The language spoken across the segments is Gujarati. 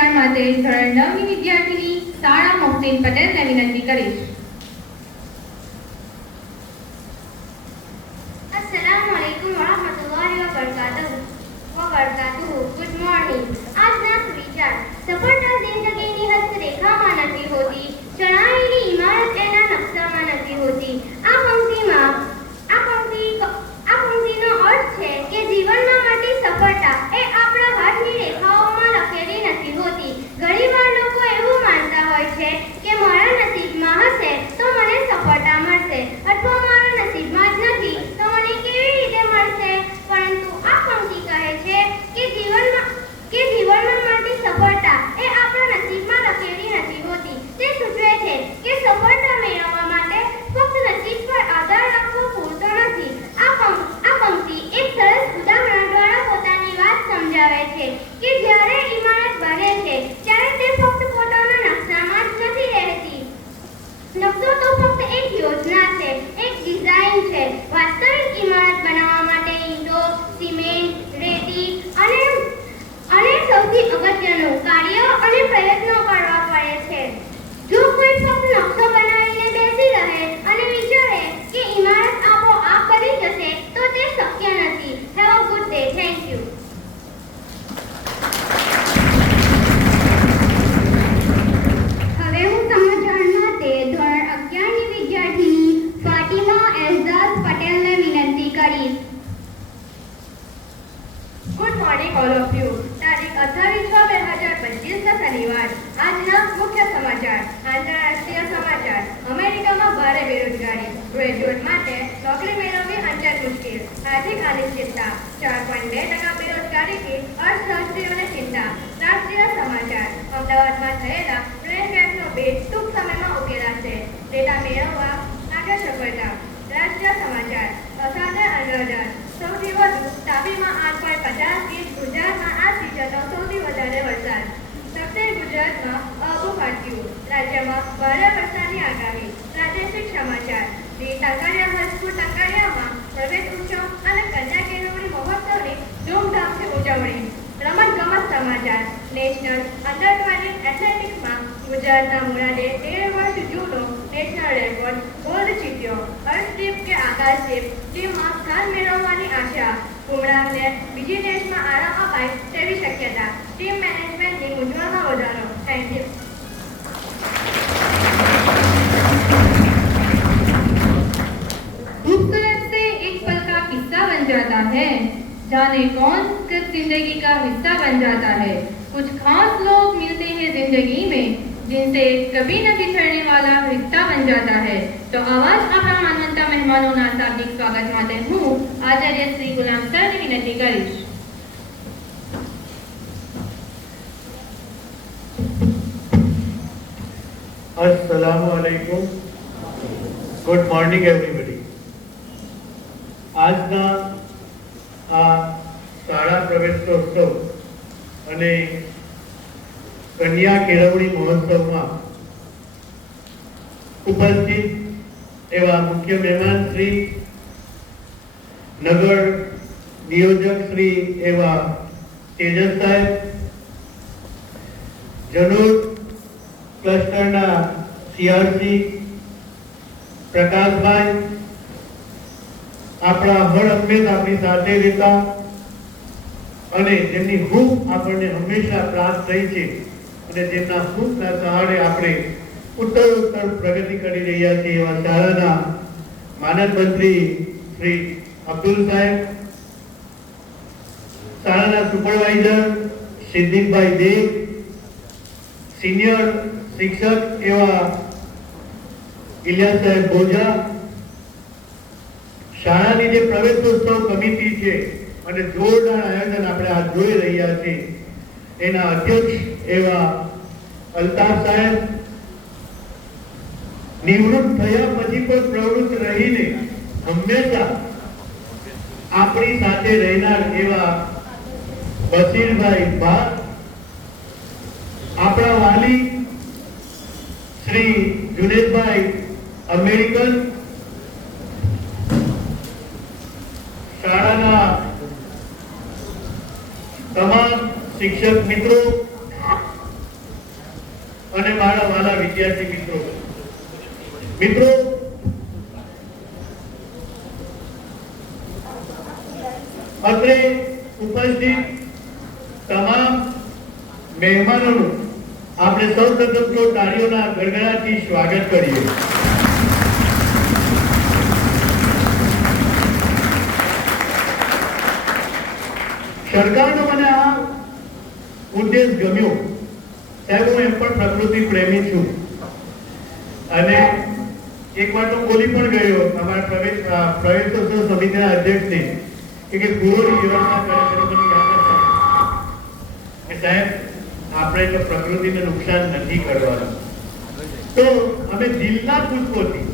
વિચાર માટે ધોરણ 9 ની વિદ્યાર્થીની સારા મોહસિન પટેલને વિનંતી કરીશ. अस्सलामुअलैकुम वरहमतुल्लाहि वबरकातुहू. Good morning. આજના સુવિચાર. સફળતા જિંદગીની હસ્તરેખામાં નથી હોતી, ચણાયેલી ઇમારત એના નકશામાં નથી હોતી. આ પંક્તિનો અર્થ છે કે જીવનમાં મળતી સફળતા એ આપણા હાથની રેખાઓમાં લખેલી નથી હોતી. ઘણીવાર લોકો એવું માનતા હોય છે કે મારા નસીબમાં હશે તો મને સફળતા મળશે, અથવા મારા નસીબમાં જ નથી તો મને કેવી રીતે મળશે. પરંતુ આ પંક્તિ કહે છે કે જીવનમાં મળતી સફળતા એ આપણા નસીબમાં લખેલી નથી હોતી. તે સૂચવે છે કે સફળતા મેળવવા માટે ફક્ત નસીબ પર આધાર રાખવો પૂરતો નથી. આ પંક્તિ એક સરસ ઉદાહરણ દ્વારા પોતાની વાત સમજાવે છે કે જ્યારે ઇમારત બને છે ત્યારે તે ફક્ત પોતાના નકશામાં જ નથી રહેતી. નકશો તો ફક્ત એક યોજના છે, એક ડિઝાઇન છે. વાસ્તવિક ઇમારત બનાવવા માટે ઈંટો, સિમેન્ટ, રેતી અને સૌથી અગત્યનું કાર્ય અને પ્રયત્નો કરવા પડે છે. જો કોઈ ફક્ત નકશો બનાવીને બેસી રહે અને વિચારે કે ઇમારત આપોઆપ બની જશે તો તે શક્ય નથી. Have a good day. Thank you. હવે હું સમાચાર માટે ધોરણ 11 ની વિદ્યાર્થીની ફાતિમા એઝાઝ પટેલને વિનંતી કરીશ. Good morning all of you. તારીખ 28/6/2025 શનિવાર. આજના મુખ્ય સમાચાર. આંતરરાષ્ટ્રીય સમાચાર. અમેરિકામાં ભારે બેરોજગારી. ગ્રેજ્યુએટ માટે નોકરી મેળવવી અંત્યત મુશ્કેલ. આર્થિક અનિશ્ચિતતા. 4.2% બેરોજગારીથી અર્થશાસ્ત્રીઓને ચિંતા. રાષ્ટ્રીય સમાચાર. અમદાવાદમાં થયેલા પ્લેન ક્રેશનો ભેદ ટૂંક સમયમાં ઉકેલાશે. ડેટા મેળવવા માટે સફળતા. રાષ્ટ્રીય સમાચાર. અસાધારણ અગ્રજાર. સૌથી વધુ તાપીમાં 8.50 ઇંચ. ગુજરાતમાં આ સિઝનનો સૌથી વધારે વરસાદ. દક્ષિણ ગુજરાતમાં આબુ ફાટ્યું. રાજ્યમાં ભારે વરસાદની આગાહી. પ્રાદેશિક સમાચાર. શ્રી ટંકારિયા હાઈસ્કૂલ ટંકારિયામાં પ્રવેશ ઉત્સવ અને કન્યા કેળવણી મહોત્સવની ધૂમધામથી ઉજવણી. રમતગમત સમાચાર. નેશનલ અંડર-20 એથ્લેટિક્સમાં ગુજરાતના મુરાદે 13 વર્ષ જૂનો નેશનલ રેકોર્ડ ગોલ્ડ જીત્યો. અર્શદીપ કે આકાશદીપ ટીમમાં સ્થાન મેળવવાની આશા. બુમરાહને બીજી ટેસ્ટમાં આરામ અપાય તેવી શક્યતા. ટીમ મેનેજમેન્ટની મૂંઝવણમાં વધારો. Thank you. खूबसूरत से एक पल का किस्सा बन जाता है, जाने कौन किस जिंदगी का हिस्सा बन जाता है. कुछ खास लोग मिलते हैं जिंदगी में जिनसे कभी न बिछड़ने वाला रिश्ता बन जाता है. तो आवाज આપણા માનવંતા મહેમાનોના શાબ્દિક સ્વાગત માટે હું આચાર્ય શ્રી ગુલામ સરને વિનંતી કરીશ. Assalamualaikum. Good morning everybody. આજના આ શાળા પ્રવેશોત્સવ અને કન્યા કેળવણી મહોત્સવમાં ઉપસ્થિત એવા મુખ્ય મહેમાન શ્રી, નગર નિયોજક શ્રી એવા તેજસ સાહેબ, જનોર ક્લસ્ટરના સીઆરસી પ્રકાશભાઈ, આપણા હર હંમેશ આપણી સાથે રહેતા અને જેમની હૂંફ આપણને હંમેશા પ્રાપ્ત થઈ છે અને જેમના હૂંફના સહારે આપણે ઉત્તરોત્તર પ્રગતિ કરી રહ્યા છીએ એવા શાળાના માનદ મંત્રી શ્રી અબ્દુલ સાહેબ, શાળાના સુપરવાઇઝર સિદ્દીકભાઈ દેવ, સિનિયર શિક્ષક એવા ઇલિયાસ સાહેબ બોજા, શાળાની જે પ્રવેશોત્સવ કમિટી છે અને જોરદાર આયોજન આપણે આ જોઈ રહ્યા છીએ એના અધ્યક્ષ એવા અલ્તાફ સાહેબ, નિવૃત્ત થયા પછી પણ પ્રવૃત્ત રહીને હંમેશા આપણી સાથે રહેનાર એવા બશીરભાઈ ભા, આપણા વાલી શ્રી જુનેદભાઈ અમેરિકન, શાળાના તમામ શિક્ષક મિત્રો, અને મારા વાલા વિદ્યાર્થી મિત્રો અત્રે ઉપસ્થિત તમામ મહેમાનોનું આપણે સૌપ્રથમ તો તાળીઓના ગડગડાટથી સ્વાગત કરીએ. સરકારનો મને આ ઉદ્દેશ ગમ્યો. સાહેબ, હું એમ પણ પ્રકૃતિ પ્રેમી છું અને એક વાર તો બોલી પણ ગયો અમારા પ્રવેશોત્સવ સમિતિના અધ્યક્ષને કે પૂર્વની વ્યવસ્થા કાર્યક્રમોની યાદ કે સાહેબ આપણે તો પ્રકૃતિને નુકસાન નથી કરવાનું. તો અમે દિલના પુષ્પોથી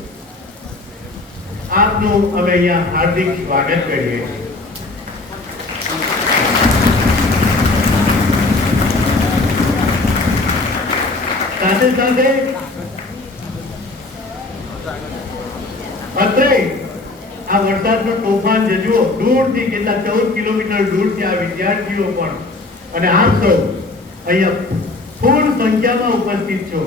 આપનું અમે અહીંયા હાર્દિક સ્વાગત કરીએ. સાથે સાથે અત્રે આ વરસાદનો તોફાન જજુઓ દૂરથી કેટલા 14 કિલોમીટર દૂરથી આ વિદ્યાર્થીઓ પણ અને આપ સૌ અહીંયા પૂર્ણ સંખ્યામાં ઉપસ્થિત છો.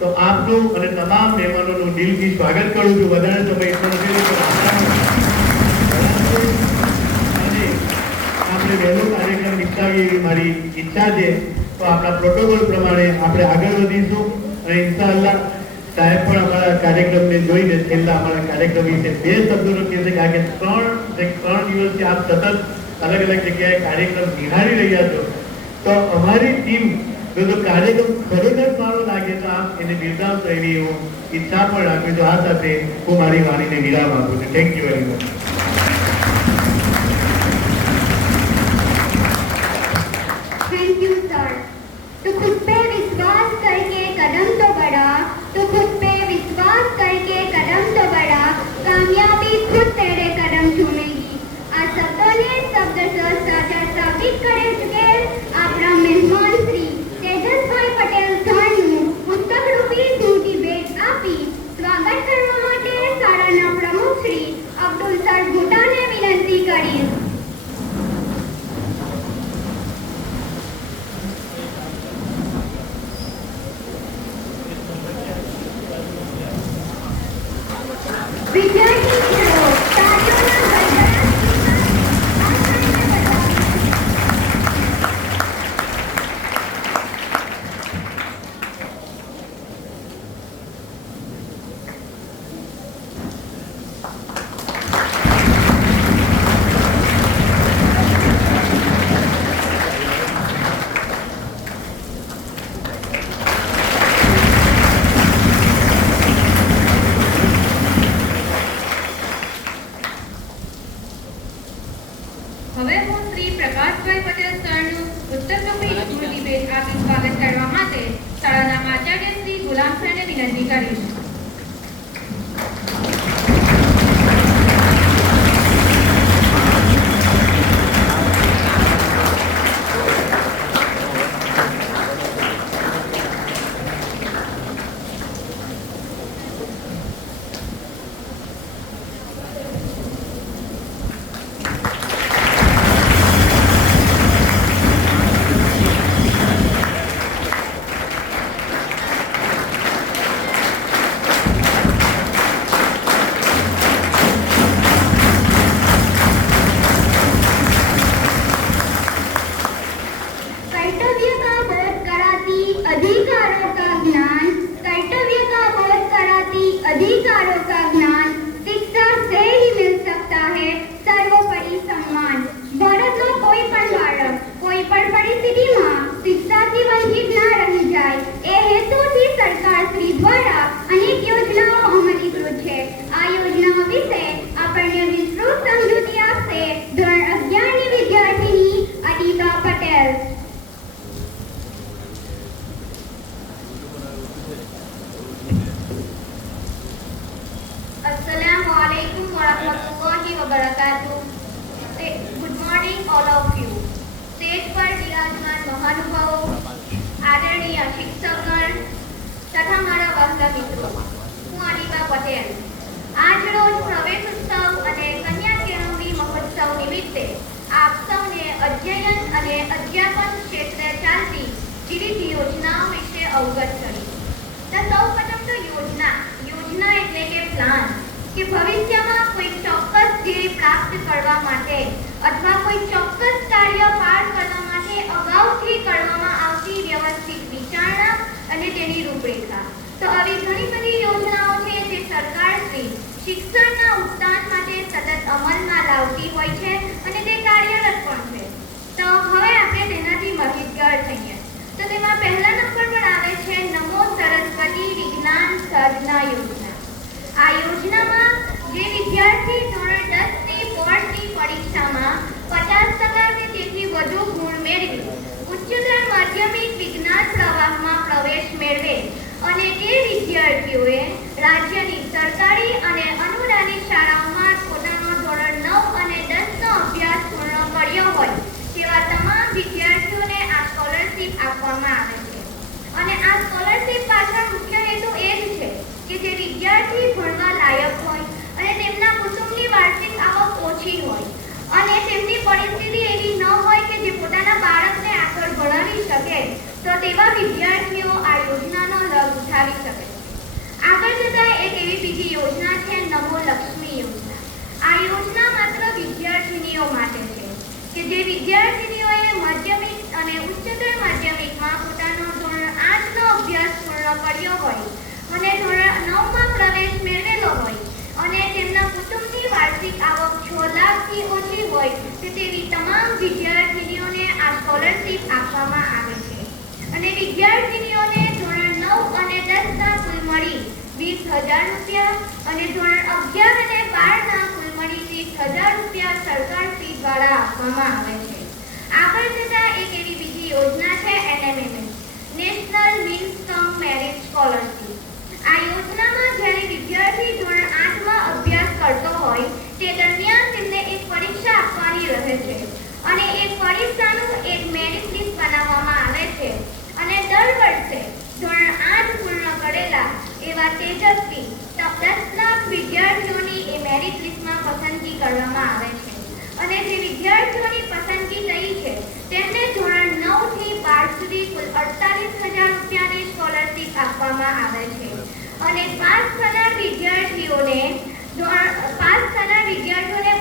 તો આપનું અને તમામ મહેમાનોનું દિલથી સ્વાગત કરું છું. વધારે સમય એટલો નથી અને આપણે વહેલો કાર્યક્રમ નિપટાવીએ એવી મારી ઈચ્છા છે. તો આપણા પ્રોટોકોલ પ્રમાણે આપણે આગળ વધીશું અને ઇન્શાઅલ્લાહ સાહેબ પણ અમારા કાર્યક્રમને જોઈને છેલ્લા અમારા કાર્યક્રમ વિશે 2 શબ્દોનો કહેશે. કારણ કે 3 દિવસથી આપ સતત અલગ અલગ જગ્યાએ કાર્યક્રમ નિહાળી રહ્યા છો. તો અમારી ટીમ જો કાર્યક્રમ ખરેખર સારો લાગે તો આપ એને બિરદાવશો એવી હું ઈચ્છા પણ રાખું છું. આ સાથે હું મારી વાણીને વિરામ આપું છું. Thank you very much. Thank you sir. तो खुद पे विश्वास करके कदम तो बढ़ा, तो खुद पे विश्वास करके कदम तो बढ़ा, कामयाबी खुद तेरे कदम चूमेगी. આ શબ્દોને શબ્દસર સાચા સાબિત કરે છે આપણા મહેમાન શ્રી તેજસભાઈ પટેલ સરનું પુસ્તકરૂપી સ્મૃતિ ભેટ આપી સ્વાગત કરવા માટે શાળાના પ્રમુખ શ્રી અબ્દુલ સર ભૂટાને વિનંતી કરીશ. વિદ્યાર્થી મિત્રો, તાળીઓના હવે હું શ્રી પ્રકાશભાઈ પટેલ સરનું પુસ્તકરૂપી સ્મૃતિ ભેટ આપી સ્વાગત કરવા માટે શાળાના આચાર્ય શ્રી ગુલામ સરને વિનંતી કરીશ. कर्तव्य का बोध कराती अधिकारों का ज्ञान, कर्तव्य का बोध कराती अधिकारों का ज्ञान शिक्षा से ही मिल सकता है सर्वोपरि सम्मान. भारतનો કોઈ પણ બાળક કોઈ પણ પરિસ્થિતિમાં શિક્ષાથી વંચિત ના રહી જાય એ હેતુથી સરકાર શ્રી દ્વારા અનેક યોજનાઓ અમલીકૃત છે. આ યોજનાઓ વિશે આપણને વિસ્તૃત સમજૂતી આપશે ધોરણ 11 ની વિદ્યાર્થીની Adita Patel. Assalamualaikum warahmatullahi wabarakatuh. Good morning all of you. Stage પર વિરાજમાન મહાનુભાવો, આદરણીય શિક્ષકગણ તથા મારા વહાલા મિત્રો, હું અનિતા પટેલ. આજ રોજ પ્રવેશોત્સવ અને કન્યા કેળવણી મહોત્સવ નિમિત્તે આપ સૌને અધ્યયન અને અધ્યાપન ક્ષેત્રે ચાલતી વિવિધ યોજનાઓ વિશે અવગત કરીશું. તો સૌપ્રથમ તો યોજના એટલે કે પ્લાન, કે ભવિષ્યમાં કોઈ ચોક્કસ ધ્યેય પ્રાપ્ત કરવા માટે અથવા કોઈ ચોક્કસ કાર્ય પાર કરવા માટે અગાઉથી કરવામાં આવતી વ્યવસ્થિત વિચારણા અને તેની રૂપરેખા. તો આવી ઘણી બધી યોજનાઓ છે જે સરકારશ્રી શિક્ષણના ઉત્થાન માટે સતત અમલમાં લાવતી હોય છે અને તે કાર્યરત પણ છે. તો હવે આપણે તેનાથી માહિતગાર થઈએ. તો તેમાં પહેલા નંબર પર આવે છે નમો સરસ્વતી વિજ્ઞાન સર્જના યોજના. આ યોજનામાં જે વિદ્યાર્થી ધોરણ 10 ની બોર્ડની પરીક્ષામાં 50% કે તેથી વધુ ગુણ મેળવી ઉચ્ચતર માધ્યમિક વિજ્ઞાન પ્રવાહમાં પ્રવેશ મેળવે અને તે વિદ્યાર્થીઓએ રાજ્યની સરકારી અને અનુદાનિત શાળાઓમાં પોતાનો ધોરણ 9 અને 10 નો અભ્યાસ પૂર્ણ કર્યો હોય તેવા તમામ વિદ્યાર્થીઓને આ સ્કોલરશિપ આપવામાં આવે છે. અને આ સ્કોલરશિપ પાછળ મુખ્ય હેતુ એ જ છે કે જે વિદ્યાર્થી ભણવા લાયક હોય અને તેમના કુટુંબની વાર્ષિક આવક ઓછી હોય અને તેમની પરિસ્થિતિ એવી ન હોય કે જે પોતાના બાળકને આગળ ભણાવી શકે, તો તેવા વિદ્યાર્થીઓ આ યોજનાનો લાભ ઉઠાવી શકે છે. આગળ જતા એક એવી બીજી યોજના છે નમો લક્ષ્મી યોજના. આ યોજના માત્ર વિદ્યાર્થીનીઓ માટે છે કે જે વિદ્યાર્થીનીઓએ માધ્યમિક અને ઉચ્ચતર માધ્યમિકમાં પોતાનો ધોરણ 8 નો અભ્યાસ પૂર્ણ કર્યો હોય અને ધોરણ 9 માં પ્રવેશ મેળવેલો હોય અને તેમના કુટુંબની વાર્ષિક આવક 6 લાખથી ઓછી હોય તો તેવી તમામ વિદ્યાર્થીનીઓને આ સ્કોલરશિપ આપવામાં આવે છે. અને વિદ્યાર્થીનીઓને ધોરણ 9 અને 10 ના કુલ મળી 20,000 રૂપિયા અને ધોરણ 11 અને 12 ના કુલ મળી 30,000 રૂપિયા સરકારશ્રી દ્વારા આપવામાં આવે છે. આગળ જતા એક એવી બીજી યોજના છે NMMS, નેશનલ મીન્સ કમ મેરિટ સ્કોલરશિપ. આ યોજનામાં જ્યારે વિદ્યાર્થી ધોરણ 8 માં અભ્યાસ કરતો હોય તે દરમિયાન તેમને એક પરીક્ષા આપવાની રહે છે અને એ પરીક્ષાનું એક મેરિટ લિસ્ટ બનાવવામાં આવે છે અને દર વર્ષે ધોરણ 8 પૂર્ણ કરેલા એવા તેજસ્વી 10 લાખ વિદ્યાર્થીઓની એ મેરિટ લિસ્ટમાં પસંદગી કરવામાં આવે છે. અને જે વિદ્યાર્થીઓની પસંદગી થઈ છે તેમને ધોરણ 9 થી 12 સુધી કુલ 48,000 રૂપિયાની સ્કોલરશિપ આપવામાં આવે છે. અને પાસ થનાર વિદ્યાર્થીઓને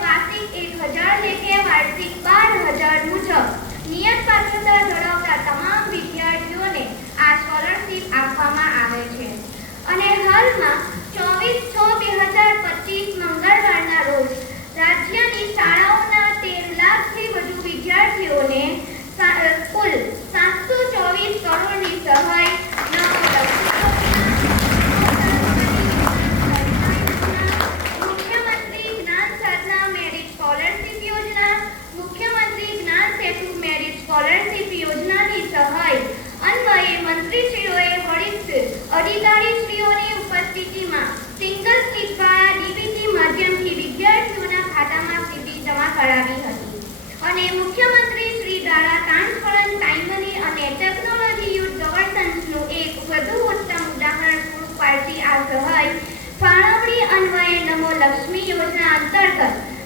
વાર્ષિક 1,000 લેખે વાર્ષિક 12,000 મુજબ નિયત પાત્રતા ધરાવતા તમામ વિદ્યાર્થીઓને આ સ્કોલરશિપ આપવામાં આવે છે. અને હાલમાં 24/6/2025 મંગળવારના રોજ રાજ્યની શાળાઓના 13 લાખથી વધુ વિદ્યાર્થીઓને કુલ 724 કરોડની સહાય મુખ્યમંત્રી જ્ઞાન સર્જના મેરિટ સ્કોલરશિપ યોજના, મુખ્યમંત્રી જ્ઞાન સેતુ મેરિટ સ્કોલરશિપ યોજનાની સહાય અન્વયે મંત્રીશ્રીઓએ વરિષ્ઠ અધિકારીશ્રીઓની ઉપસ્થિતિમાં સિંગલ સ્લીપ દ્વારા ડીબીટી માધ્યમથી વિદ્યાર્થીઓના ખાતામાં સીધી જમા કરાવી હતી. અને મુખ્યમંત્રી શ્રી દ્વારા ટ્રાન્સપરન્ટ, ટાઇમલી અને ટેકનોલોજી યુઝ ગવર્નન્સનું એક વધુ ઉત્તમ ઉદાહરણ પૂરું પાડતી આ સહાય ફાળવણી અન્વયે નમો લક્ષ્મી યોજના અંતર્ગત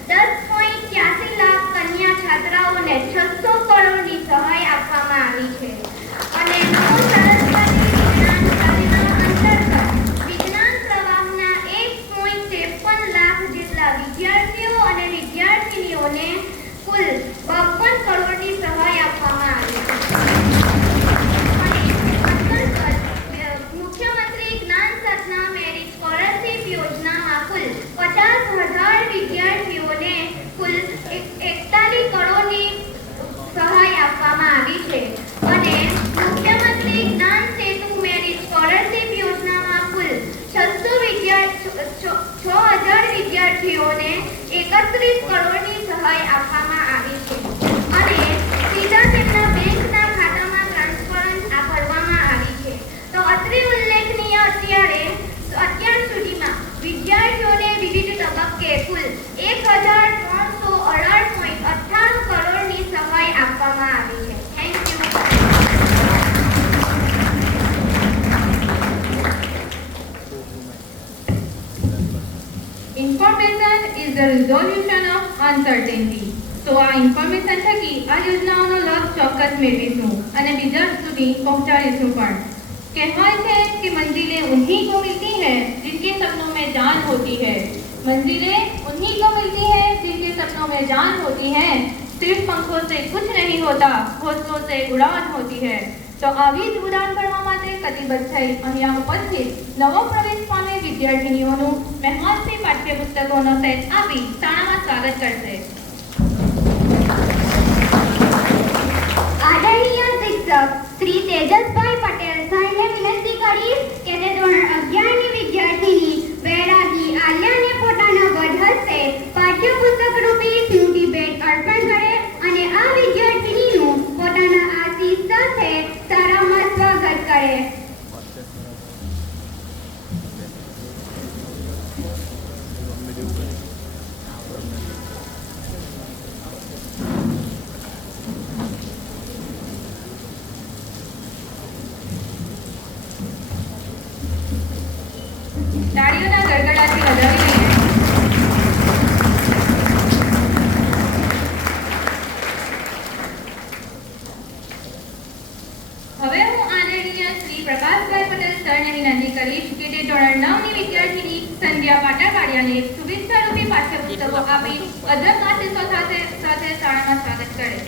10.83 લાખ કન્યા છાત્રાઓને 600 કરોડની સહાય આપવામાં આવી છે. અને નમો સરસ્વતી વિજ્ઞાન સર્જના અંતર્ગત વિજ્ઞાન પ્રવાહના 1.53 લાખ જેટલા વિદ્યાર્થીઓ અને વિદ્યાર્થીનીઓને કુલ 52 કરોડની સહાય આપવામાં આવી છે. મુખ્યમંત્રી જ્ઞાન સર્જના મેરિટ સ્કોલરશિપ યોજનામાં કુલ 50,000 વિદ્યાર્થીઓને કુલ 41 કરોડની સહાય આપવામાં આવી છે. અને મુખ્યમંત્રી જ્ઞાન સેતુ મેરિટ સ્કોલરશિપ યોજનામાં કુલ 6,000 વિદ્યાર્થીઓને 31 કરોડની સહાય આપવામાં આવી છે. અને સીધા તેમના બેંકના ખાતામાં ટ્રાન્સપરન્ટ કરવામાં આવી છે. તો અત્રે ઉલ્લેખનીય અત્યાર સુધીમાં વિદ્યાર્થીઓને વિવિધ તબક્કે કુલ 1,318.98 કરોડની સહાય આપવામાં આવી છે. Thank you. Information is the resolution of uncertainty. તો આ ઇન્ફોર્મેશન થકી આ યોજનાઓનો લાભ ચોક્કસ મેળવીશું અને બીજા સુધી પહોંચાડીશું પણ. कहवाय है कि मंजिलें उन्हीं को मिलती हैं जिनके सपनों में जान होती है। मंजिलें उन्हीं को मिलती हैं जिनके सपनों में जान होती हैं। सिर्फ पंखों से कुछ नहीं होता, हौसलों से उड़ान होती है। तो આવી જ ઉડાન ભરવા માટે કટિબદ્ધ થઈ અહીંયા ઉપસ્થિત નવો પ્રવેશ પામે વિદ્યાર્થીનીઓનું મહેમાનથી પાઠ્યપુસ્તકોનો સેટ આપી શાળામાં સ્વાગત કરશે। આદરણીય શિક્ષક શ્રી તેજસભાઈ પટેલ સાહેબને વિનંતી કરીશ કે તે ધોરણ 11ની વિદ્યાર્થીની વૈરાગી આલ્યાને પોતાના વડ હસ્તે પાઠ્યપુસ્તક રૂપી સ્મૃતિ ભેટ અર્પણ કરે અને આ વિદ્યાર્થીનીનું પોતાના આશીષ સાથે શાળામાં સ્વાગત કરે। તાળીઓના ગડગડાથી વધાવી લઈએ। હવે હું આદરણીય શ્રી પ્રકાશભાઈ પટેલ સરને વિનંતી કરીશ કે તે ધોરણ 9ની વિદ્યાર્થીની સંધ્યા પાટણવાડિયાને શુભેચ્છારૂપી પાઠ્યપુસ્તકો આપી અદ્ભુત આશીષો સાથે શાળામાં સ્વાગત કરે।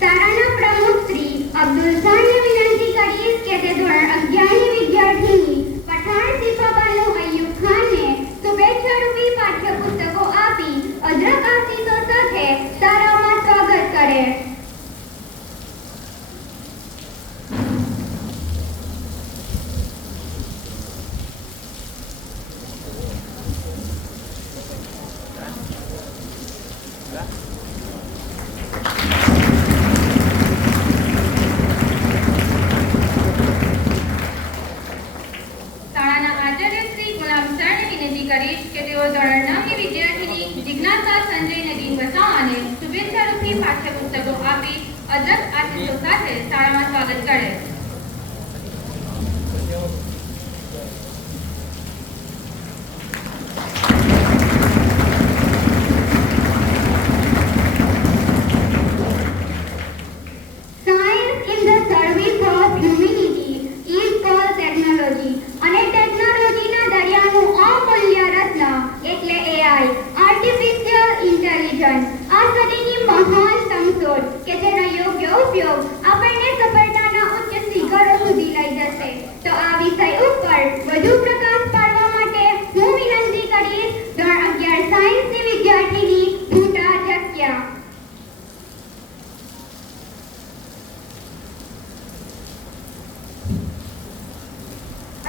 શાળાના પ્રમુખ શ્રી અબ્દુલ ખાનને વિનંતી કરીશ કે તે ધોરણ 11ની વિદ્યાર્થીની પઠાણ શિફાબાનુ અય્યુબ ખાનને શુભેચ્છારૂપી પાઠ્યપુસ્તકો આપી અદ્ભુત આશીષો સાથે શાળામાં સ્વાગત કરે। શાળાના આચાર્ય શ્રી ગુલામ સરને વિનંતી કરીશ કે તેઓ ધોરણ 9ની વિદ્યાર્થીની જિજ્ઞાસા સંજય નદીમ વસાવાને શુભેચ્છારૂપી પાઠ્યપુસ્તકો આપી અદ્ભુત આશીષો સાથે શાળામાં સ્વાગત કરે। Science in the service of humanity is called technology અને ટેકનોલોજીના દરિયાનું અમૂલ્ય રત્ન એટલે AI આર્ટિફિશિયલ ઇન્ટેલિજન્સ આ સદીની મહાનતમ શોધ કે જેનો યોગ્ય ઉપયોગ આપણને સફળતાના ઉચ્ચ શિખરો સુધી લઈ જશે। તો આ વિષય ઉપર વધુ પ્રકાશ પાડવા માટે હું વિનંતી કરીશ ધોરણ 11 સાયન્સની વિદ્યાર્થીની ભૂટા જક્યા।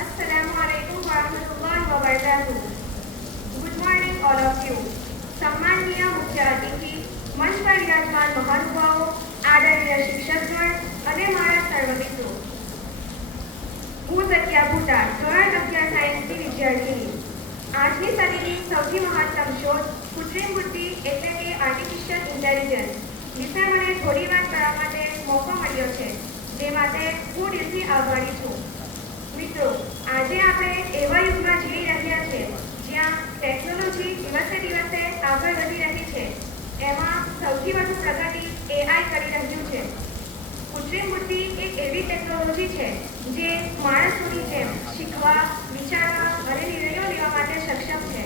Assalamualaikum warahmatullahi wabarakatuh. Good morning all of you. सम्माननीय मुख्य अतिथि, मंच पर विराजमान महानुभावों, आदरणीय शिक्षकगण અને મારા સર્વ મિત્રો, હું જક્યા ભૂટા ધોરણ 11 સાયન્સની વિદ્યાર્થીની। આજની સદીની સૌથી મહત્તમ શોધ કૃત્રિમ બુદ્ધિ એટલે કે આર્ટિફિશિયલ ઇન્ટેલિજન્સ વિશે મને થોડી વાત કરવા માટે મોકો મળ્યો છે, તે માટે હું દિલથી આભારી છું। મિત્રો, આજે આપણે એવા યુગમાં જીવી રહ્યા છે જ્યાં ટેકનોલોજી દિવસે દિવસે આગળ વધી રહી છે। એમાં સૌથી વધુ પ્રગતિ AI કરી રહ્યું છે। કૃત્રિમ બુદ્ધિ એક એવી ટેકનોલોજી છે જે માણસોની જેમ શીખવા, વિચારવા અને નિર્ણયો લેવા માટે સક્ષમ છે।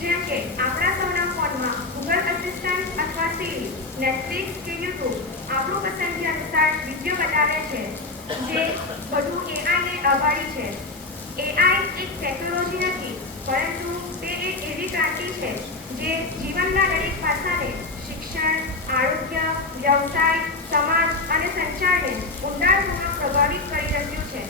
જેમ કે આપણા સૌના ફોનમાં ગૂગલ અસિસ્ટન્ટ અથવા સિરી, નેટફ્લિક્સ કે યુટ્યુબ આપણું પસંદગી અનુસાર વિડીયો બતાવે છે જે બધું AI ને આભારી છે। AI એક ટેકનોલોજી નથી, પરંતુ તે એક એવી ક્રાંતિ છે જે જીવનના દરેક પાસાને શિક્ષણ, આરોગ્ય, વ્યવસાય, સમાજ અને સંચારને ઊંડાણપૂર્વક પ્રભાવિત કરી રહ્યું છે।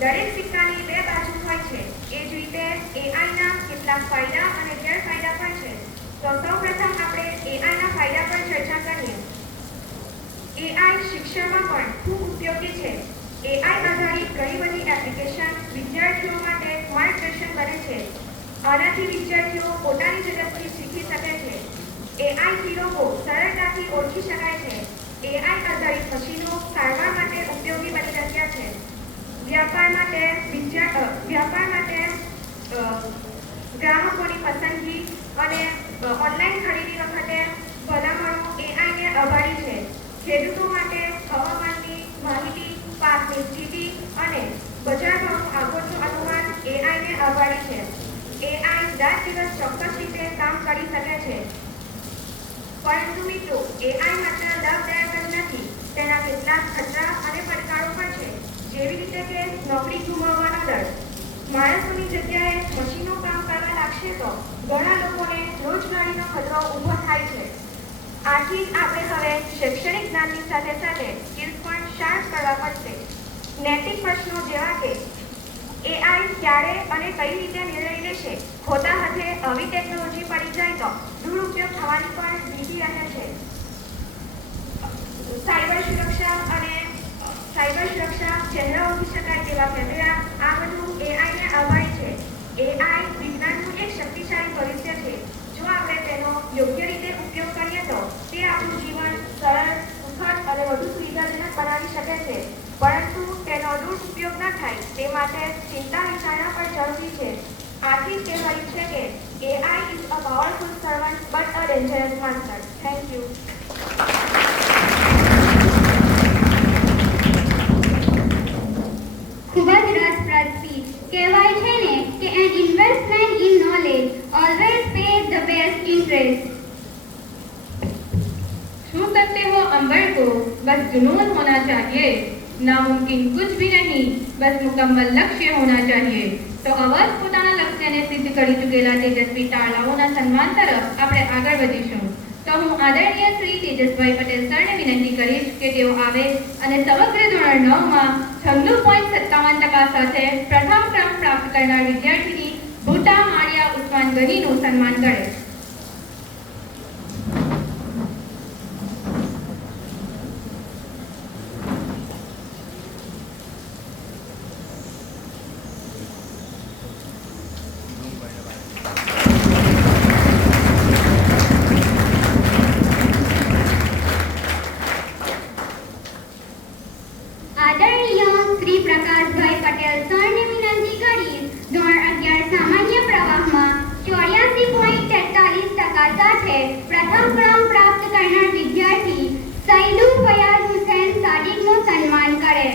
દરેક સિક્કાની બે બાજુ હોય છે, એ જ રીતે AIના કેટલાક ફાયદા અને ગેરફાયદા પણ છે। તો સૌપ્રથમ આપણે AIના ફાયદા પર ચર્ચા કરીએ। AI શિક્ષણમાં પણ ખૂબ ઉપયોગી છે। AI આધારિત ઘણી બધી એપ્લિકેશન વિદ્યાર્થીઓ માટે માર્ગદર્શન બને છે। આનાથી વિદ્યાર્થીઓ પોતાની ઝડપથી શીખી શકે છે। AI થી રોગો સરળતાથી ઓળખી શકાય છે। AI આધારિત મશીનો સારવાર માટે ઉપયોગી બની રહ્યા છે। વ્યાપાર માટે ગ્રાહકોની પસંદગી અને ઓનલાઈન ખરીદી વખતે ભલામણો એઆઈને આભારી છે. ખેડૂતો માટે હવામાનની માહિતી, પાકની સ્થિતિ અને બજાર ભાવનું આગોતરું અનુમાન એઆઈને આભારી છે. એઆઈ રાત દિવસ ચોક્કસ રીતે કામ કરી શકે છે, પરંતુ મિત્રો એઆઈ માત્ર લાભદાયક જ નથી, તેના કેટલાક ખતરા અને પડકારો પણ છે, જેવી રીતે કે નોકરી ગુમાવવાનો ડર. માણસોની જગ્યાએ મશીનો કામ કરવા લાગશે તો ઘણા લોકોને રોજગારીનો ખતરો ઊભો થાય છે. આથી આપણે હવે શૈક્ષણિક જ્ઞાનની સાથે સાથે સ્કિલ્સ પણ શાર્પ કરવા પડશે. નૈતિક પ્રશ્નો જેવા કે એઆઈ ક્યારે અને કઈ રીતે નિર્ણય લેશે, ખોટા હાથે આવી ટેકનોલોજી પડી જાય તો દુરુપયોગ થવાની પણ ભીતિ રહે છે. સાયબર સુરક્ષા, ચહેરા ઓળખી શકાય તેવા કેમેરા, આ બધું એઆઈને આભારી છે. એઆઈ વિજ્ઞાનનું એક શક્તિશાળી ભવિષ્ય છે. જો આપણે તેનો યોગ્ય રીતે ઉપયોગ કરીએ તો તે આપણું જીવન સરળ, સુખદ અને વધુ સુવિધાજનક બનાવી શકે છે. પરંતુ તેનો દુરુપયોગ ન થાય તે માટે ચિંતા વિચારણા પણ જરૂરી છે. આથી જ કહેવાયું છે કે AI is a powerful servant but a dangerous master. Thank you. ખૂબ જ રસપ્રદ સ્પીચ. કહેવાય છે ને કે an investment in knowledge always pays the best interest. छू सकते हो अंबर को, बस जुनून होना चाहिए. नामुमकिन कुछ भी नहीं, बस मुकम्मल लक्ष्य होना चाहिए. तो અવશ્ય પોતાના લક્ષ્યને સિદ્ધ કરી ચૂકેલા તેજસ્વી તારલાઓના સન્માન તરફ આપણે આગળ વધીશું. તો હું આદરણીય શ્રી તેજસભાઈ પટેલ સરને વિનંતી કરીશ કે તેઓ આવે અને સમગ્ર ધોરણ 9માં 96.57% સાથે પ્રથમ ક્રમ પ્રાપ્ત કરનાર વિદ્યાર્થીની ભૂટા માળિયા ઉસ્માન ગનીનું સન્માન કરે. આદરણીય શ્રી પ્રકાશભાઈ પટેલ સરને વિનંતી કરીશ ધોરણ 11 સામાન્ય પ્રવાહમાં 84.43% સાથે પ્રથમ ક્રમ પ્રાપ્ત કરનાર વિદ્યાર્થી સૈદુ ફયાઝ હુસૈન સાદિકનું સન્માન કરે.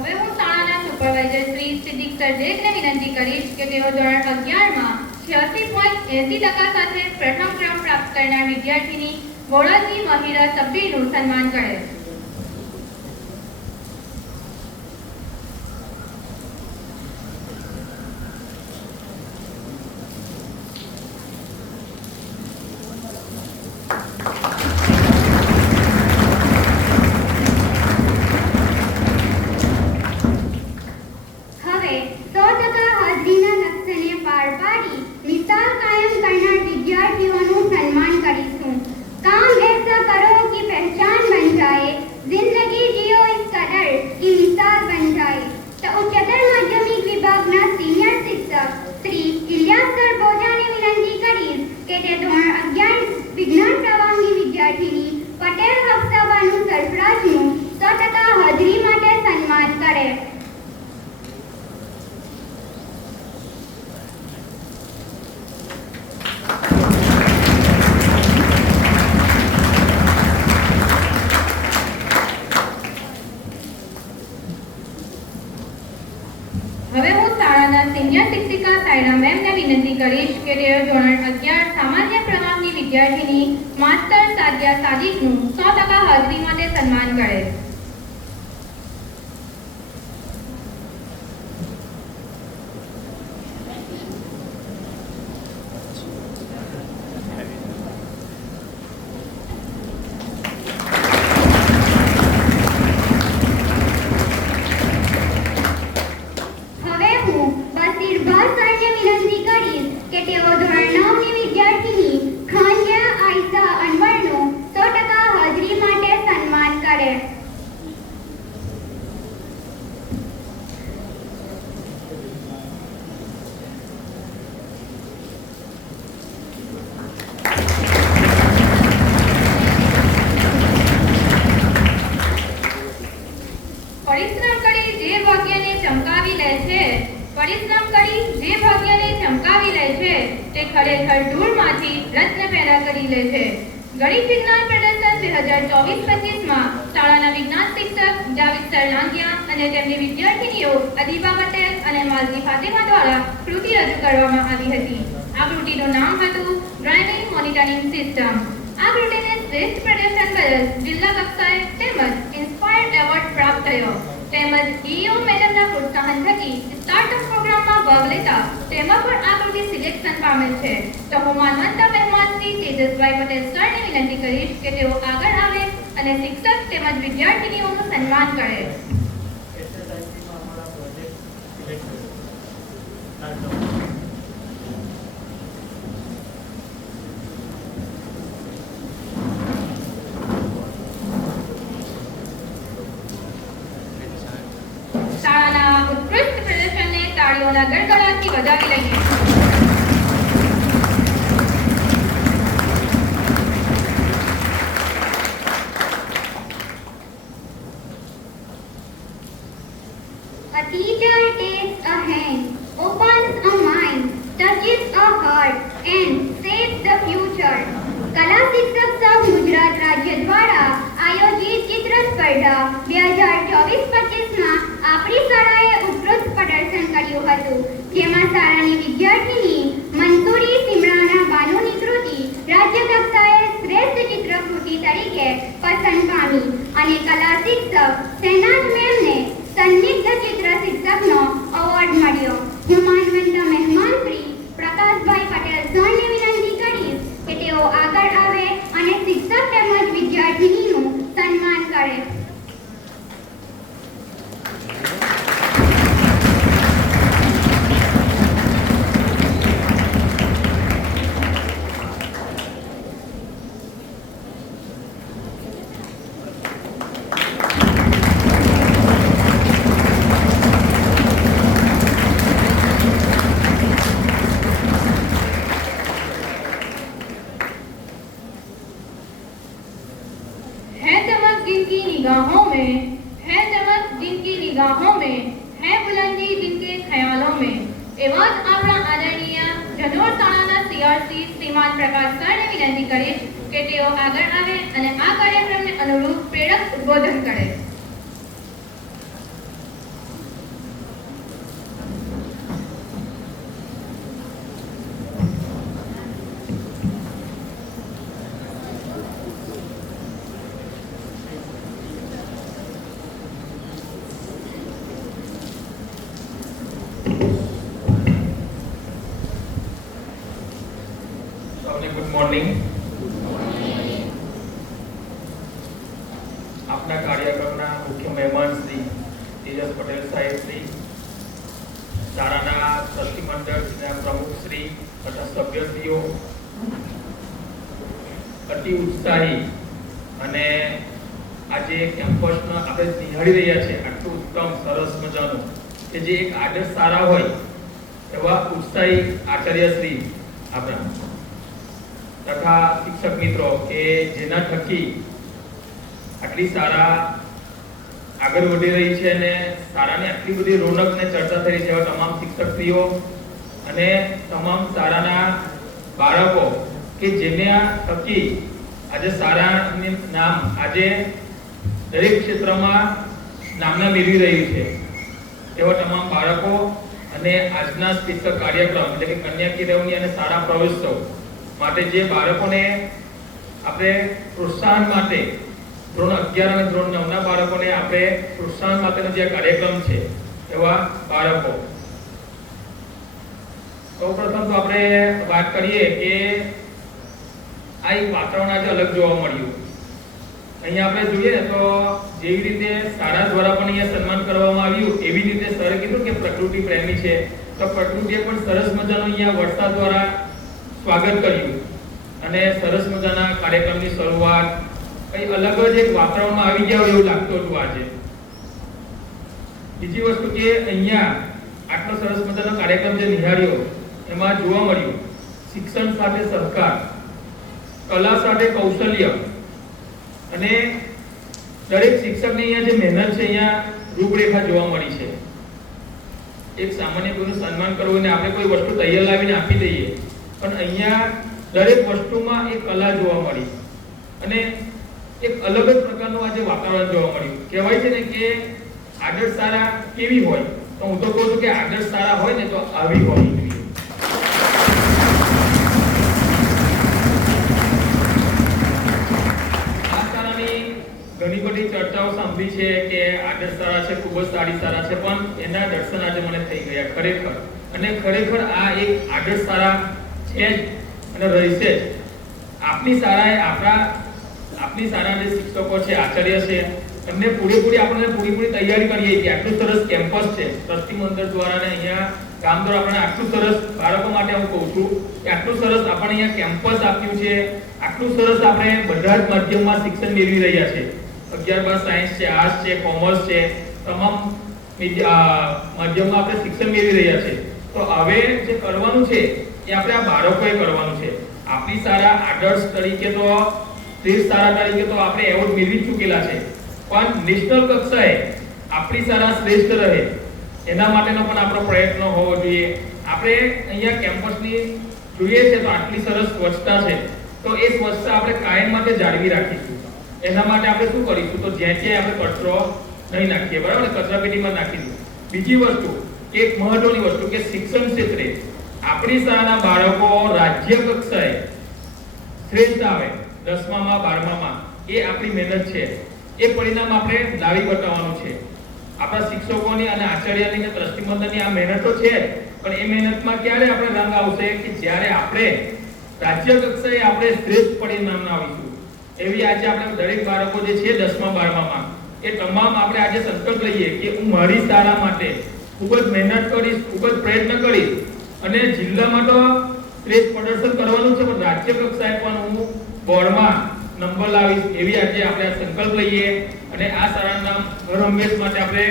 હવે હું શાળાના સુપરવાઇઝર શ્રી સિદ્દીક સરજેકને વિનંતી કરીશ કે તેઓ ધોરણ 11માં 86.80% સાથે પ્રથમ ક્રમ પ્રાપ્ત કરનાર વિદ્યાર્થીની વોરાજી મહિરા સબ્બીનું સન્માન કરે. હવે 100% હાજરીના લક્ષ્યને પાર પાડી મિસાલ કાયમ કરનાર વિદ્યાર્થીઓનું સન્માન કરીશું. काम ऐसा करो कि पहचान बन जाए, जिंदगी जियो इस कदर कि मिसाल बन जाए. तो उच्चतर माध्यमिक विभागના સિનિયર શિક્ષક શ્રી ઇલિયાસ સર બોજાને વિનંતી કરીશ કે તે ધોરણ 11 વિજ્ઞાન પ્રવાહની વિદ્યાર્થીની પટેલ હફસાબાનુ સરફરાજનું 100% હાજરી માટે સન્માન કરે. હવે હું શાળાના સિનિયર શિક્ષિકા સાયરા મેમને વિનંતી કરીશ કે તેઓ ધોરણ 11 સામાન્ય પ્રવાહની વિદ્યાર્થીની માસ્ટર સાદિયા સાદિકનું 100% હાજરી માટે સન્માન કરે. હવે હું બસીરભા સરને વિનંતી કરીશ કે તેઓ ધોરણ 9ની વિદ્યાર્થીની ખાનિયા આયશા ખરેખર ધૂળમાંથી રત્ન પેદા કરી લે છે. ગણિત વિજ્ઞાન પ્રદર્શન 2024-25માં શાળાના વિજ્ઞાન શિક્ષક જાવેદ સરલાંગિયા અને તેમની વિદ્યાર્થીનીઓ અદીબા પટેલ અને માલતી ફાતિમા દ્વારા કૃતિ રજૂ કરવામાં આવી હતી. આ કૃતિનું નામ હતું ડ્રાઇવિંગ મોનિટરિંગ સિસ્ટમ. આ કૃતિને શ્રેષ્ઠ પ્રદર્શન બદલ જિલ્લા કક્ષાએ તેમજ ઇન્સ્પાયર્ડ એવોર્ડ પ્રાપ્ત થયો. તેમજ ઈઓ મેડમના પ્રોત્સાહન થકી સ્ટાર્ટઅપ પ્રોગ્રામમાં ભાગ લેતા તેમાં પણ આ કૃતિ સિલેક્શન પામેલ છે. તો હું માનવંતા મહેમાન શ્રી તેજસભાઈ પટેલ સરને વિનંતી કરીશ કે તેઓ આગળ આવે અને શિક્ષક તેમજ વિદ્યાર્થીનીઓનું સન્માન કરે. શાળાના ઉત્કૃષ્ટ પ્રદર્શનને તાળીઓના ગડગડાટથી વધાવી લઈએ. A teacher takes a hand, opens a mind, touches a heart and saves the future. કલા શિક્ષક સંઘ ગુજરાત રાજ્ય દ્વારા આયોજિત ચિત્ર સ્પર્ધા 2024-25માં આપણી શાળાએ ઉત્કૃષ્ટ પ્રદર્શન કર્યું હતું, જેમાં શાળાની વિદ્યાર્થીની મંસૂરી સિમરાના બાનુની કૃતિ રાજ્ય કક્ષાએ શ્રેષ્ઠ ચિત્રકૃતિ તરીકે પસંદ પામી અને કલા શિક્ષક શહેનાજ મેમને સંદિગ્ધ ચિત્ર શિક્ષકનો એવોર્ડ મળ્યો. હું માનવંતા મહેમાન શ્રી પ્રકાશભાઈ પટેલ સરને વિનંતી કરીશ કે તેઓ આગળ આવે અને શિક્ષક તેમજ વિદ્યાર્થીનીનું સન્માન કરે. निगाहों में है चमक जिनकी निगाहों में है बुलंदी जिनके ख्यालों में. એવા જ આપણા આદરણીય જનોર શાળાના સીઆરસી શ્રીમાન પ્રકાશ સરને વિનંતી કરીશ કે તેઓ આગળ આવે અને આ કાર્યક્રમને અનુરૂપ પ્રેરક ઉદ્બોધન કરે. Good morning. આપના કાર્યક્રમના મુખ્ય મહેમાન શ્રી તેજસ પટેલ સાહેબ શ્રી, શાળાના ટ્રસ્ટી મંડળના પ્રમુખ શ્રી તથા સભ્યશ્રીઓ, અતિ ઉત્સાહી અને આજે કેમ્પસનો આપણે નિહાળી રહ્યા છે આટલું ઉત્તમ સરસ મજાનું કે જે એક આદર્શ શાળા હોય એવા ઉત્સાહી આચાર્ય શ્રી આપણા તથા શિક્ષક મિત્રો કે જેના થકી આટલી શાળા આગળ વધી રહી છે અને શાળાની આટલી બધી રોનક ને ચર્ચા થઈ રહી છે એવા તમામ શિક્ષકશ્રીઓ અને તમામ શાળાના બાળકો કે જેના થકી આજે શાળાનું નામ આજે દરેક ક્ષેત્રમાં નામના મેળવી રહ્યું છે એવા તમામ બાળકો અને આજના શિક્ષક કાર્યક્રમ એટલે કે કન્યા કેળવણી અને શાળા પ્રવેશોત્સવ માટે જે બાળકોને આપણે પ્રોત્સાહન માટે ધોરણ 11 અને ધોરણ 9 ના બાળકોને આપણે પ્રોત્સાહન માટેનો જે કાર્યક્રમ છે એવા બાળકો, સૌપ્રથમ તો આપણે વાત કરીએ કે આ એક વાતાવરણ આજે અલગ જોવા મળ્યું. અહીંયા આપણે જોઈએ ને તો જેવી રીતે શાળા દ્વારા પણ અહીંયા સન્માન કરવામાં આવ્યું એવી રીતે સરે કીધું કે પ્રકૃતિ પ્રેમી છે તો પ્રકૃતિએ પણ સરસ મજાનું અહીંયા વરસાદ દ્વારા સ્વાગત કર્યું અને સરસ મજાના કાર્યક્રમની શરૂઆત કઈ અલગ જ એક વાતાવરણમાં આવી ગયા એવું લાગતું હતું આજે. બીજી વસ્તુ કે અહીંયા આટલો સરસ મજાનો કાર્યક્રમ જે નિહાળ્યો એમાં જોવા મળ્યું શિક્ષણ સાથે સહકાર, કલા સાથે કૌશલ્ય અને દરેક શિક્ષકની અહીંયા જે મહેનત છે અહીંયા રૂપરેખા જોવા મળી છે. એક સામાન્ય કોઈનું સન્માન કરવું અને આપણે કોઈ વસ્તુ તૈયાર લાવીને આપી દઈએ પણ અહીંયા દરેક વસ્તુમાં એક કલા જોવા મળી અને એક અલગ જ પ્રકારનું આજે વાતાવરણ જોવા મળ્યું. કહેવાય છે ને કે આદર્શ શાળા કેવી હોય, તો હું તો કહું છું કે આદર્શ શાળા હોય ને તો આવી હોવી જોઈએ. આ શાળાની ઘણી બધી ચર્ચાઓ સાંભળી છે કે આદર્શ શાળા છે, ખૂબ જ સારી શાળા છે, પણ એના દર્શન આજે મને થઈ ગયા ખરેખર. અને ખરેખર આ એક આદર્શ શાળા છે જ અને રહેશે. આપણી શાળાએ આપણી શાળાના જે શિક્ષકો છે, આચાર્ય છે, એમને પૂરી તૈયારી કરીએ છીએ. આટલું સરસ કેમ્પસ છે, ટ્રસ્ટી મંડળ દ્વારા ને અહીંયા કામ દ્વારા આપણે આટલું સરસ બાળકો માટે હું કહું છું કે આટલું સરસ આપણે અહીંયા કેમ્પસ આપ્યું છે, આટલું સરસ આપણે બધા જ માધ્યમમાં શિક્ષણ મેળવી રહ્યા છે. 11-12 સાયન્સ છે, આર્ટ્સ છે, કોમર્સ છે, તમામ માધ્યમમાં આપણે શિક્ષણ મેળવી રહ્યા છે. તો હવે જે કરવાનું છે એ આપણે આ બાળકોએ કરવાનું છે. આપણી શાળા આદર્શ તરીકે તો શ્રેષ્ઠ શાળા તરીકે તો આપણે એવોર્ડ મેળવી ચૂકેલા છે, પણ નેશનલ કક્ષાએ આપણી શાળા શ્રેષ્ઠ રહે એના માટેનો પણ આપણો પ્રયત્ન હોવો જોઈએ. આપણે અહીંયા કેમ્પસની જોઈએ છે તો આટલી સરસ સ્વચ્છતા છે, તો એ સ્વચ્છતા આપણે કાયમ માટે જાળવી રાખીશું. એના માટે આપણે શું કરીશું, તો જ્યાં ત્યાં આપણે કચરો નહીં નાખીએ, બરાબર, કચરાપેટીમાં નાખીશું. બીજી વસ્તુ, એક મહત્વની વસ્તુ કે શિક્ષણ ક્ષેત્રે આપણી શાળાના બાળકો રાજ્ય કક્ષાએ શ્રેષ્ઠ આવે 10મામાં 12મામાં, એ આપણી મહેનત છે. એ પરિણામ આપણે લાવી બતાવવાનું છે. આપણા શિક્ષકોની અને આચાર્યની અને ટ્રસ્ટી મંડળની આ મહેનત તો છે, પણ એ મહેનતમાં ક્યારે આપણે રંગ આવશે કે જ્યારે આપણે રાજ્ય કક્ષાએ આપણે શ્રેષ્ઠ પરિણામ આવીશું. એવી આજે આપણે દરેક બાળકો જે છે 10મા 12મામાં, એ તમામ આપણે આજે સંકલ્પ લઈએ કે હું મારી શાળા માટે ખૂબ જ મહેનત કરીશ, ખૂબ જ પ્રયત્ન કરીશ અને જિલ્લામાં તો શ્રેષ્ઠ પ્રદર્શન કરવાનું છે, પણ રાજ્ય કક્ષાએ પણ હું બોર્ડમાં નંબર લાવીશ. એવી આજે આપણે સંકલ્પ લઈએ અને આ શાળાનું નામ હર હંમેશ માટે આપણે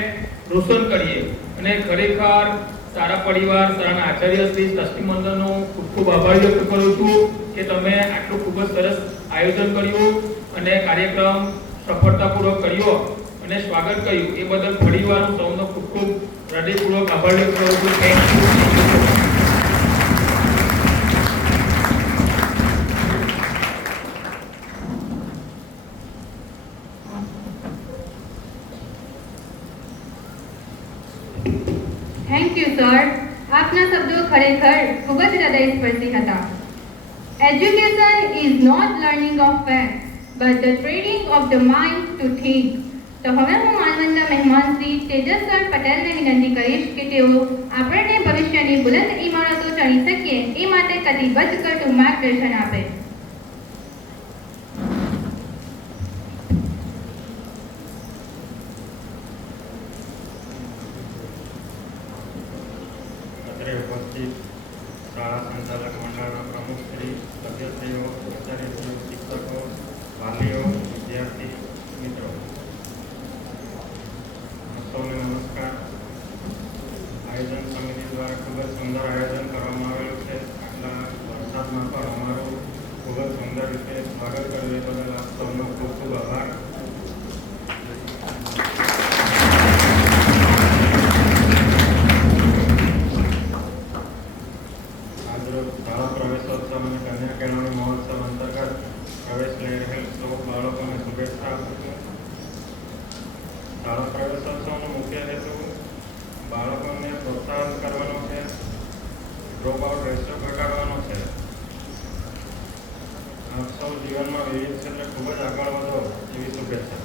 રોશન કરીએ. અને ખરેખર સારા પરિવાર, શાળાના આચાર્ય શ્રી, ટ્રસ્ટી મંડળનો ખૂબ ખૂબ આભાર વ્યક્ત કરું છું કે તમે આટલું ખૂબ જ સરસ આયોજન કર્યું અને કાર્યક્રમ સફળતાપૂર્વક કર્યો અને સ્વાગત કર્યું. એ બદલ ફરીવાર હું સૌનો ખૂબ ખૂબ હૃદયપૂર્વક આભાર વ્યક્ત કરું છું. Thank you. Thank you sir. આપના શબ્દો ખરેખર ખૂબ જ હૃદયસ્પર્શી હતા. Education is not learning of facts but the training of the mind to think. તો હવે હું માનવંદના મહેમાન શ્રી તેજસ સર પટેલને વિનંતી કરીશ કે તેઓ આપણને ભવિષ્યની બુલંદ ઇમારતો ચણી શકીએ એ માટે કટિબદ્ધ કરતું માર્ગદર્શન આપે. ઉપસ્થિત શાળા સંચાલક મંડળના પ્રમુખ શ્રી, સભ્યશ્રીઓ, આચાર્યશ્રીઓ, શિક્ષકો, વાલીઓ, વિદ્યાર્થી મિત્રો, સૌને નમસ્કાર. આયોજન સમિતિ દ્વારા ખૂબ જ સુંદર આયોજન કરવામાં આવેલું છે. આટલા વરસાદમાં પણ અમારું ખૂબ જ સુંદર રીતે સ્વાગત કર્યું એ બદલ આપ સૌનો ખૂબ ખૂબ આભાર. શાળા પ્રવેશોત્સવ અને કન્યા કેળવણી મહોત્સવ અંતર્ગત પ્રવેશ લઈ રહેલ સૌ બાળકોને શુભેચ્છા આપું છું. શાળા પ્રવેશોત્સવનો મુખ્ય હેતુ બાળકોને પ્રોત્સાહન કરવાનો છે, ડ્રોપ આઉટ રેશિયો ઘટાડવાનો છે. આપ સૌ જીવનમાં વિવિધ ક્ષેત્રે ખૂબ જ આગળ વધો એવી શુભેચ્છા.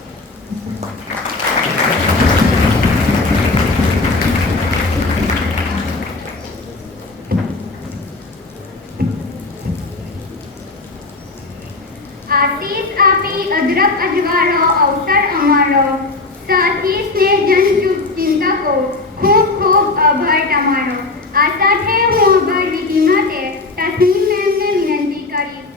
આશીષ આપી અદરક અજવાળો અવસર અમારો, સાથી સ્નેહ જન ચિંતકો ખૂબ ખૂબ આભાર તમારો. આ સાથે હું આભાર વિધિ માટે તસ્મીન મેમને વિનંતી કરીશ.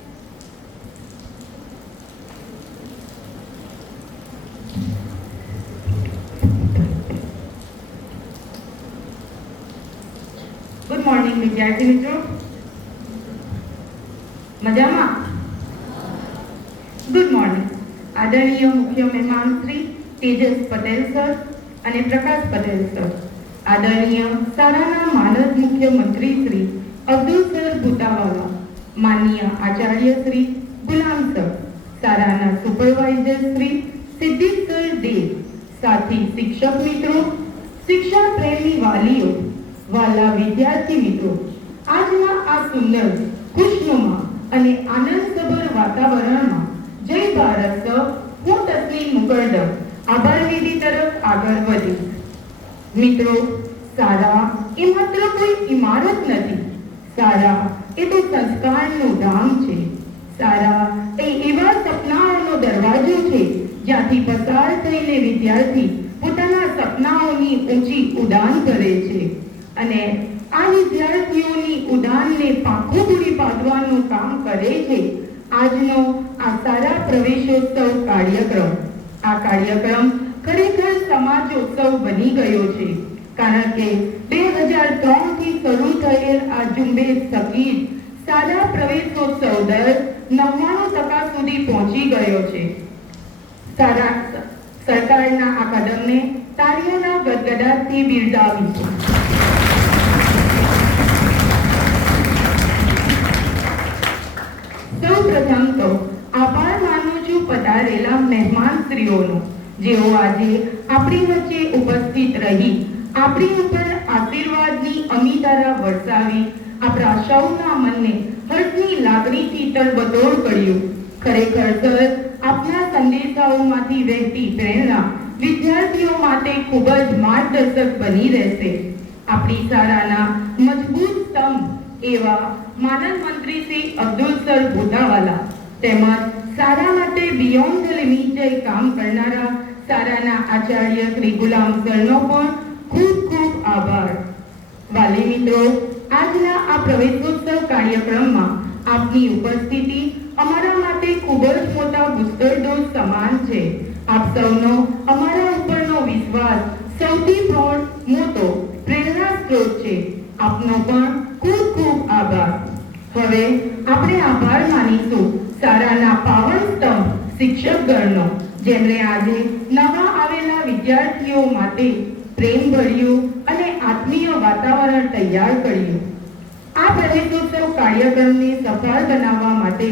ગુડ મોર્નિંગ વિદ્યાર્થી મિત્રો. મજામાં? Good morning. આદરણીય મુખ્ય મહેમાન શ્રી તેજસ પટેલ સર અને પ્રકાશ પટેલ સર, આદરણીય શાળાના માનદ મુખ્ય મંત્રી શ્રી અબ્દુલ સર ભૂતાવાલા, માનનીય આચાર્ય શ્રી ગુલામ સર, શાળાના સુપરવાઇઝર શ્રી સિદ્દીક સર દેવ, સાથી શિક્ષક મિત્રો, શિક્ષણ પ્રેમી વાલીઓ, વાલા વિદ્યાર્થી મિત્રો, આજના આ સુંદર, ખુશનુમા અને આનંદસભર વાતાવરણમાં જય ભારત સર, હું તસ્લીમ મુકરદમ આભાર વિધિ તરફ આગળ વધી. મિત્રો, શાળા એ માત્ર કોઈ ઇમારત નથી. શાળા એ તો સંસ્કારનું ધામ છે. શાળા એ એવા સપનાઓનો દરવાજો છે જ્યાંથી પસાર થઈને વિદ્યાર્થી પોતાના સપનાઓની ઊંચી ઉડાન ભરે છે અને આ વિદ્યાર્થીઓની ઉડાનને પાંખો પૂરી પાડવાનું કામ કરે છે આજનો આ શાળા પ્રવેશોત્સવ કાર્યક્રમ. આ કાર્યક્રમ ખરેખર સમાજોત્સવ બની ગયો છે, કારણ કે 2003 થી શરૂ થયેલ આ ઝુંબેશ થકી શાળા પ્રવેશોત્સવ દર 99% સુધી પહોંચી ગયો છે. સરકારના આ કદમને તાળીઓના ગડગડાટથી બિરદાવીશું. સૌપ્રથમ તો આભાર માનું છું પધારેલા મહેમાનશ્રીઓનો, જેઓ આજે આપણી વચ્ચે ઉપસ્થિત રહી આપણી ઉપર આશીર્વાદની અમીધારા વરસાવી આપણા સૌના મનને હર્ષની લાગણીથી તરબતોડ કર્યું. ખરેખર સર, આપના સંદેશાઓમાંથી વહેતી પ્રેરણા વિદ્યાર્થીઓ માટે ખૂબ જ માર્ગદર્શક બની રહેશે. આપણી શાળાના મજબૂત સ્તંભ એવા માનદ મંત્રી શ્રી અબ્દુલ સર ભોતાવાલા તેમજ શાળા માટે બિયોન્ડ ધ લિમિટ કામ કરનારા શાળાના આચાર્ય શ્રી ગુલામ સરનો પણ ખૂબ ખૂબ આભાર. વાલી મિત્રો, આજના આ પ્રવેશોત્સવ કાર્યક્રમમાં આપની ઉપસ્થિતિ અમારા માટે ખૂબ જ મોટા બુસ્ટર ડોઝ સમાન છે. આપ સૌનો અમારા ઉપરનો વિશ્વાસ સૌથી મોટો પ્રેરણા સ્ત્રોત છે. આપનો પણ ખૂબ ખૂબ આભાર. હવે આપણે આભાર માનીશું શાળાના પાવન સ્તંભ શિક્ષકગણનો, જેમણે આજે નવા આવેલા વિદ્યાર્થીઓ માટે પ્રેમભર્યું અને આત્મીય વાતાવરણ તૈયાર કર્યું. આ પ્રવેશોત્સવ કાર્યક્રમને સફળ બનાવવા માટે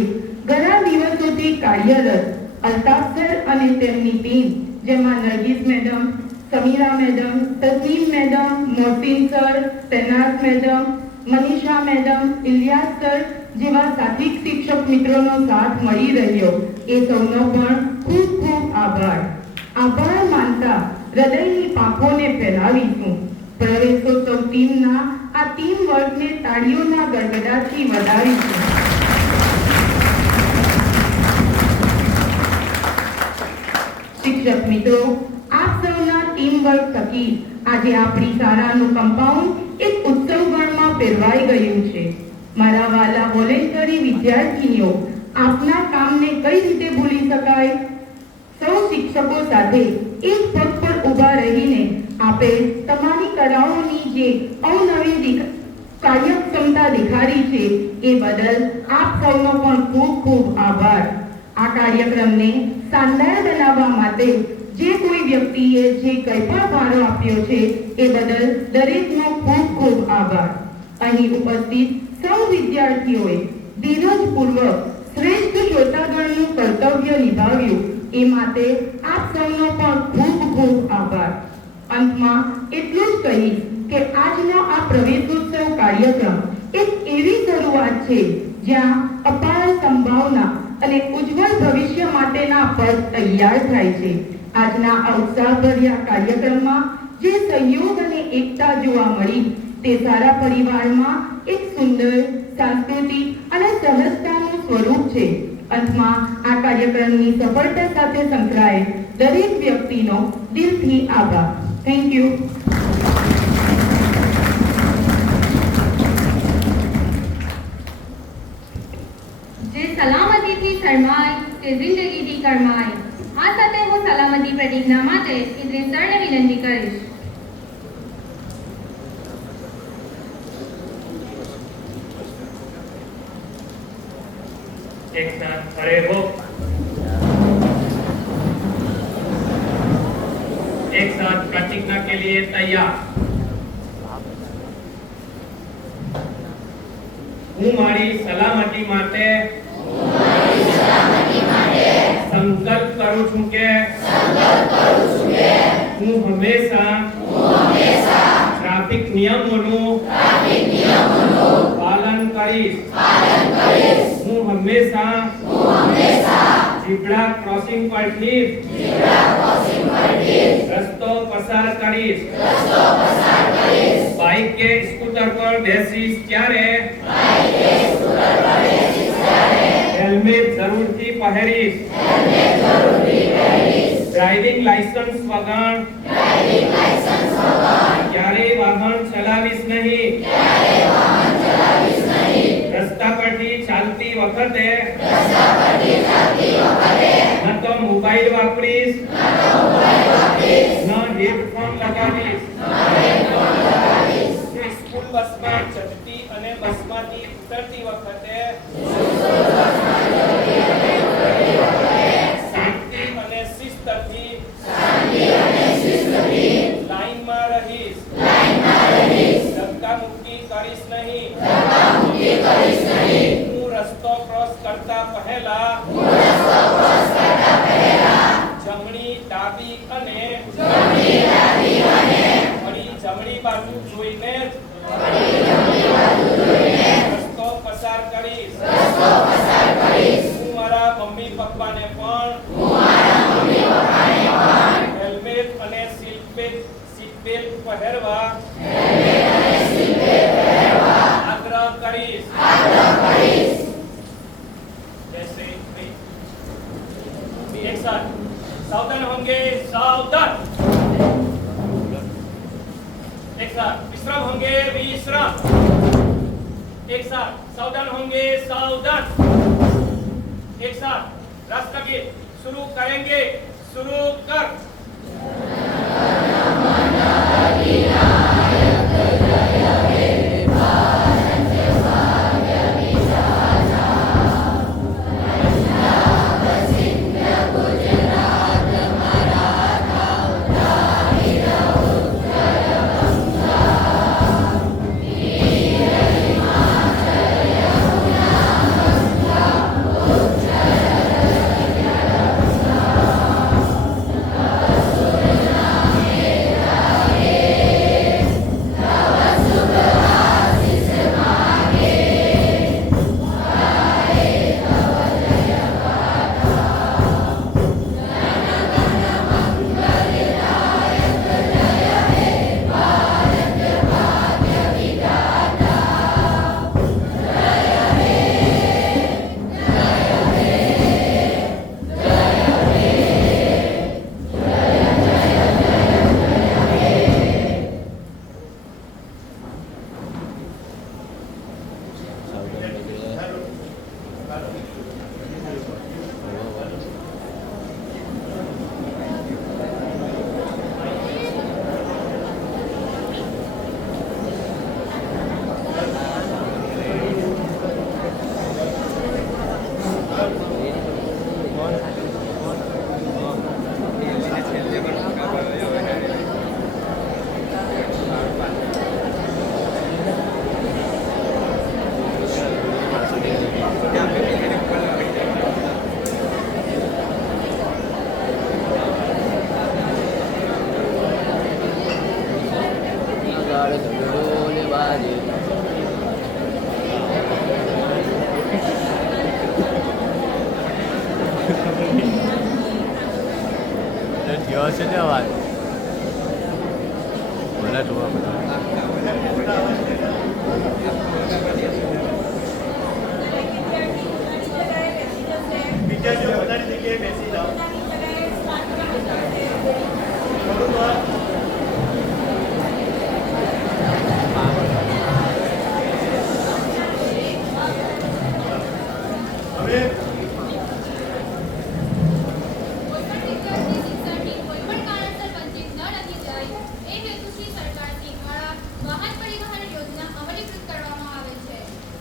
ઘણા દિવસોથી કાર્યરત અલ્તાફ સર અને તેમની ટીમ, જેમાં Nargis madam, Samira madam, Tasmim madam, Mohsin sir, Tainat madam, Manisha madam, Ilyas sir જેવા સાથી શિક્ષક મિત્રોનો સાથ મળી રહ્યો, એ સૌનો પણ ખૂબ ખૂબ આભાર. આભાર માનતા હૃદયની પાંખોને ફેલાવીશું. પ્રવેશોત્સવ ટીમના આ ટીમ વર્કને તાળીઓના ગડગડાટથી વધાવીશું. શિક્ષક મિત્રો, આપ સૌના ટીમ વર્ક થકી આજે આપણી શાળાનું કમ્પાઉન્ડ એક ઉત્સવ ગણમાં ફેરવાઈ ગયું છે. મારા વાલા વોલેન્ટરી વિદ્યાર્થીઓ, આપના કામને કઈ રીતે ભૂલી શકાય? સૌ શિક્ષકો સાથે એક પગ પર ઊભા રહીને આપે તમારી કળાઓની જે અવનવી કાર્યક્ષમતા દેખાડી છે એ બદલ આપ સૌનો પણ ખૂબ ખૂબ આભાર. આ કાર્યક્રમને શાનદાર બનાવવા માટે જે કોઈ વ્યક્તિએ જે કંઈ પણ ફાળો આપ્યો છે એ બદલ દરેકનો ખૂબ ખૂબ આભાર. અહીં ઉપસ્થિત સૌ વિદ્યાર્થીઓએ ધીરજપૂર્વક શ્રેષ્ઠ શ્રોતાગણનું કર્તવ્ય નિભાવ્યું એ માટે આપ સૌનો પણ ખૂબ ખૂબ આભાર. અંતમાં એટલું જ કહીશ કે આજનો આ પ્રવેશોત્સવ કાર્યક્રમ એક એવી શરૂઆત છે જ્યાં અપાર સંભાવના અને ઉજ્જવળ ભવિષ્ય માટેના પદ તૈયાર થાય છે. આજના આ ઉત્સાહભર્યા કાર્યક્રમમાં જે સહયોગ અને એકતા જોવા મળી તે સારા પરિવારમાં એક સુંદર સાંસ્કૃતિક અને સહજતાનું સ્વરૂપ છે. અંતમાં આ કાર્યક્રમની સફળતા સાથે સંકળાયેલ દરેક વ્યક્તિનો દિલથી આભાર. Thank you. જે સલામતીથી શરમાય તે જિંદગીથી કરમાય. આ સાથે હું સલામતી પ્રતિજ્ઞા માટે ઇદ્રીસ સરને વિનંતી કરીશ. एक साथ खड़े हो, एक साथ प्रतिज्ञा के लिए तैयार. હું મારી સલામતી માટે સંકલ્પ કરું છું કે હું હંમેશા ટ્રાફિક નિયમોનું પાલન કરીશ. હું હંમેશા ઝીબ્રા ક્રોસિંગ પરથી રસ્તો પસાર કરીશ. બાઇક કે સ્કૂટર પર બેસીશ ત્યારે હેલ્મેટ જરૂરથી પહેરીશ. ડ્રાઇવિંગ લાયસન્સ વગર ક્યારેય વાહન ચલાવીશ નહીં. રસ્તા પરથી ચાલતી વખતે ન તો મોબાઈલ વાપરીશ ન હેડફોન લગાવીશ. સ્કૂલ બસમાં ચડતી અને બસમાંથી ઉતરતી વખતે શાંતિ અને શિસ્તથી લાઈનમાં રહીશ. ધક્કામુક્કી કરીશ નહીં. હું રસ્તો ક્રોસ કરતા પહેલા જમણી ડાબી અને વળી જમણી બાજુ જોઈને રસ્તો પસાર કરીશ. હું મારા મમ્મી પપ્પાને પણ હેલ્મેટ અને સીટ બેલ્ટ પહેરવા આગ્રહ કરીશ. जैसे एक साथ सावधान होंगे, सावधान. एक साथ विश्राम होंगे, विश्राम. एक साथ सावधान होंगे, सावधान. एक साथ राष्ट्रगीत शुरू करेंगे. शुरू कर.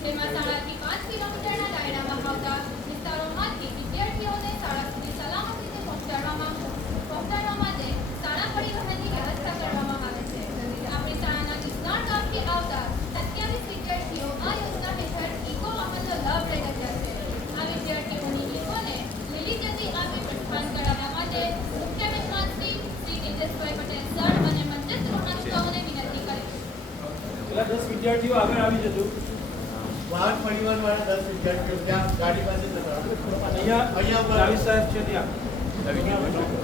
જેમાં 3.5 કિલોમીટરના દાયરામાં આવતા વિસ્તારોમાંથી વિદ્યાર્થીઓ વિદ્યાર્થીઓ આગળ આવી જજો. વાહન પરિવાર વાળા 10 વિદ્યાર્થીઓ ત્યાં ગાડી પાસે જતા અહીંયા જાવેદ સાહેબ છે ત્યાં. બેટા,